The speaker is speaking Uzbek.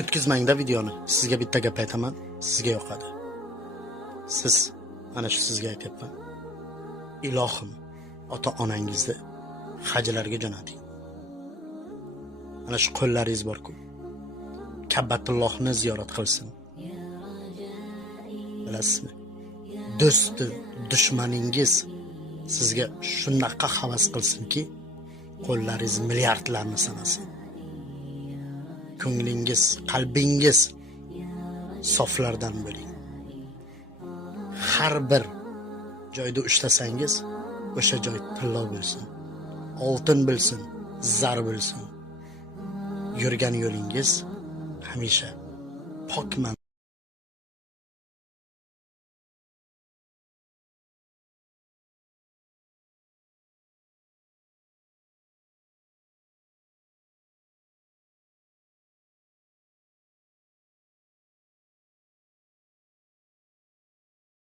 O'tkazmangda videoni. Sizga bitta gap aytaman, sizga yoqadi. Siz mana shu sizga aytyapman. Ilohim, ota-onangizni hajlarga jo'nating. Mana shu qo'llaringiz bor-ku. Ka'batullohni ziyorat qilsin. Bilasizmi? Do'sti, dushmaningiz sizga shunaqa havas qilsinki, qo'llaringiz milliardlarni sanasin. Ko'nglingiz, qalbingiz soflardan bo'ling. Har bir joyda ushlasangiz, o'sha joy tilla bo'lsin, oltin bo'lsin, zar bo'lsin. Yurgan yo'lingiz hamisha pokman